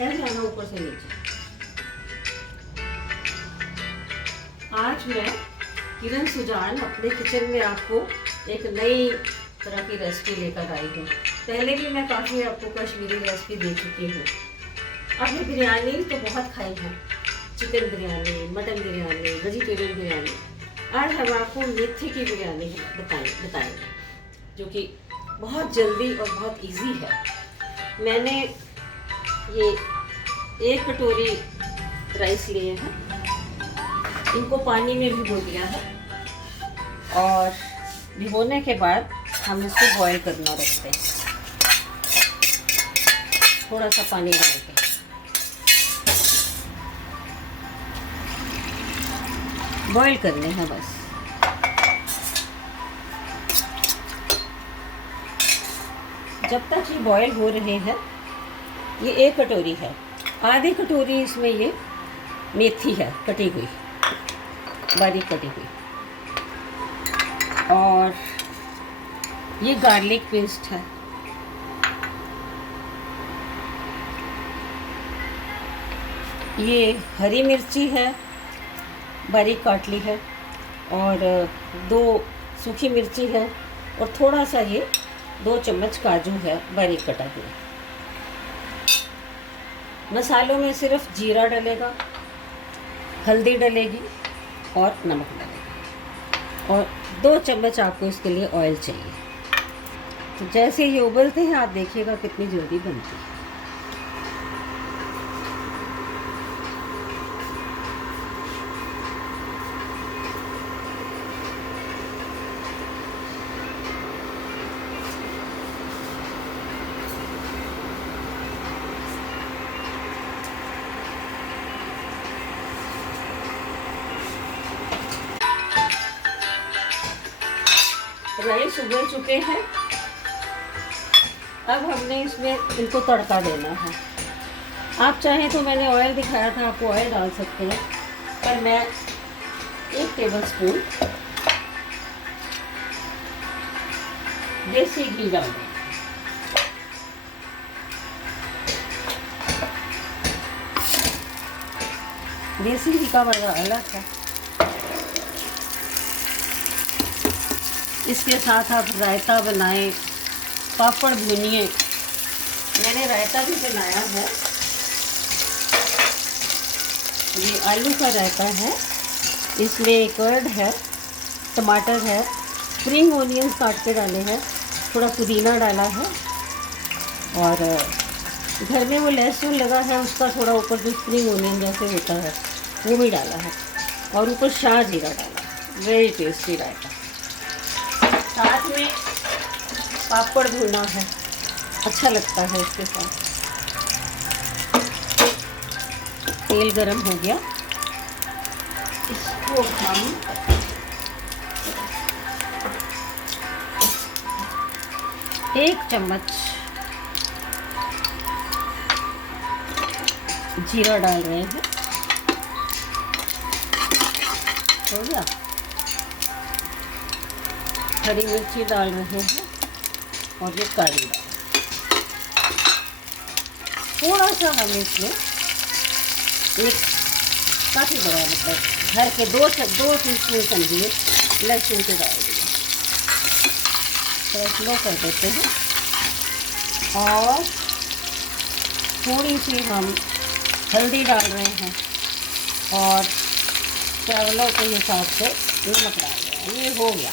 फैल जाना ऊपर से नीचे। आज मैं किरण सुजान अपने किचन में आपको एक नई तरह की रेसिपी लेकर आई हूँ। पहले भी मैं काफ़ी आपको कश्मीरी रेसिपी दे चुकी हूँ। आपने बिरयानी तो बहुत खाई है, chicken biryani, mutton biryani, vegetarian biryani. आज हम आपको मेथी की बिरयानी बताएंगे जो कि बहुत जल्दी और बहुत इजी है। मैंने ये 1 कटोरी राइस लिए हैं, इनको पानी में भिगो दिया है और भिगोने के बाद हम इसको बॉईल करना रखते हैं, थोड़ा सा पानी डाल के। बॉईल करने हैं बस। जब तक ये बॉईल हो रहे हैं, ये 1 कटोरी है, आधी कटोरी इसमें ये मेथी है कटी हुई, बारीक कटी हुई, और ये गार्लिक पेस्ट है, ये हरी मिर्ची है बारीक काट ली है, और 2 सूखी मिर्ची है, और थोड़ा सा ये 2 चम्मच काजू है बारीक कटा हुआ। मसालों में सिर्फ जीरा डलेगा, हल्दी डलेगी और नमक डलेगा, और 2 चम्मच आपको इसके लिए ऑयल चाहिए। तो जैसे ये उबलते हैं आप देखिएगा कितनी जल्दी बनती है। राइस उबल चुके हैं, अब हमने इसमें इनको तड़का देना है। आप चाहें तो मैंने ऑयल दिखाया था, आपको ऑयल डाल सकते हैं, पर मैं 1 टेबलस्पून देसी घी डाल दें। देसी घी का मज़ा अलग है। इसके साथ आप रायता बनाएं, पापड़ भूनिए। मैंने रायता भी बनाया है, ये आलू का रायता है, इसमें कर्ड है, टमाटर है, स्प्रिंग ओनियंस काट के डाले हैं, थोड़ा पुदीना डाला है, और घर में वो लहसुन लगा है उसका थोड़ा ऊपर जो स्प्रिंग ओनियन जैसे होता है वो भी डाला है, और ऊपर शाह जीरा डाला है। वेरी टेस्टी रायता। साथ में पापड़ भुना है, अच्छा लगता है इसके साथ। तेल गरम हो गया, इसको हम एक चम्मच जीरा डाल रहे हैं। हो गया। हरी मिर्ची डाल रहे हैं, और ये काली डाल। थोड़ा सा हम इसमें एक काफ़ी बड़ा मतलब घर के 2 टीस्पून समझिए लहसुन के डाल दिए, तो स्लो कर देते हैं, और थोड़ी सी हम हल्दी डाल रहे हैं, और चावलों के हिसाब से नमक डाल रहे हैं। ये हो गया।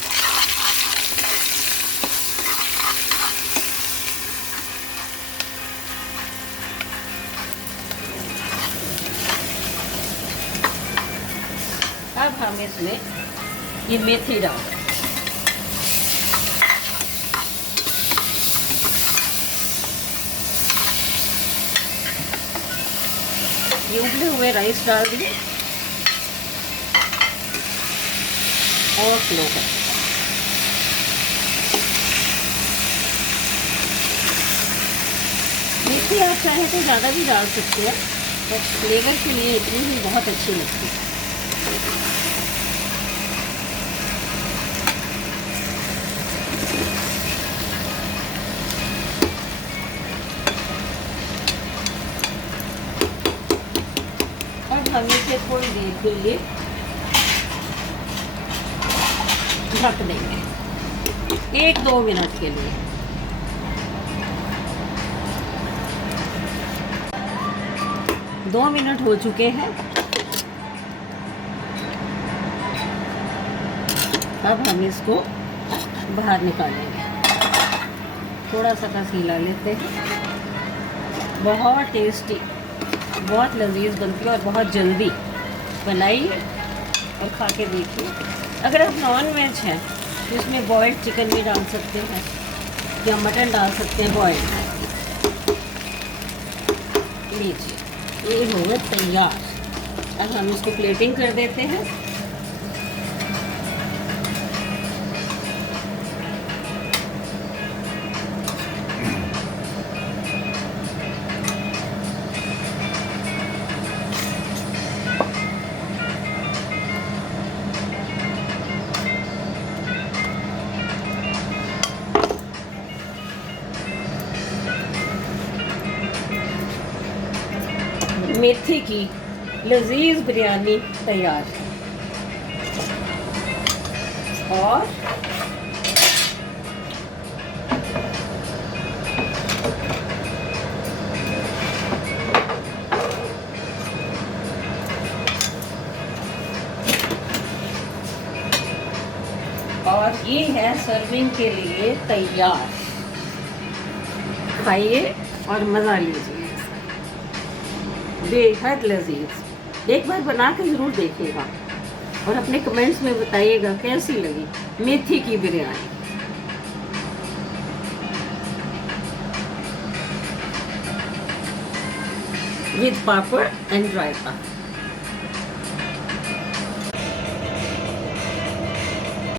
अब हम इसमें ये मेथी डाल दें। ये उबले हुए राइस डाल दिए और स्लो कर। मेथी आप चाहें तो ज़्यादा भी डाल सकते हैं, बट फ्लेवर के लिए इतनी ही बहुत अच्छी लगती है। अब हम इसे थोड़ी देर के लिए ढक देंगे, 1-2 मिनट के लिए। दो मिनट हो चुके हैं। अब हम इसको बाहर निकालेंगे, थोड़ा सा कस हिला लेते हैं। बहुत टेस्टी, बहुत लजीज बनती है और बहुत जल्दी। बनाइए और खा के देखिए। अगर आप नॉन वेज हैं तो इसमें बॉइल्ड चिकन भी डाल सकते हैं या मटन डाल सकते हैं बॉइल्ड। लीजिए, ये हो गया तैयार। अब हम इसको प्लेटिंग कर देते हैं। मेथी की लजीज बिरयानी तैयार। और ये है सर्विंग के लिए तैयार। खाइए और मज़ा लीजिए, बेहद लजीज। एक बार बना के ज़रूर देखिएगा और अपने कमेंट्स में बताइएगा कैसी लगी मेथी की biryani. With papad and raita.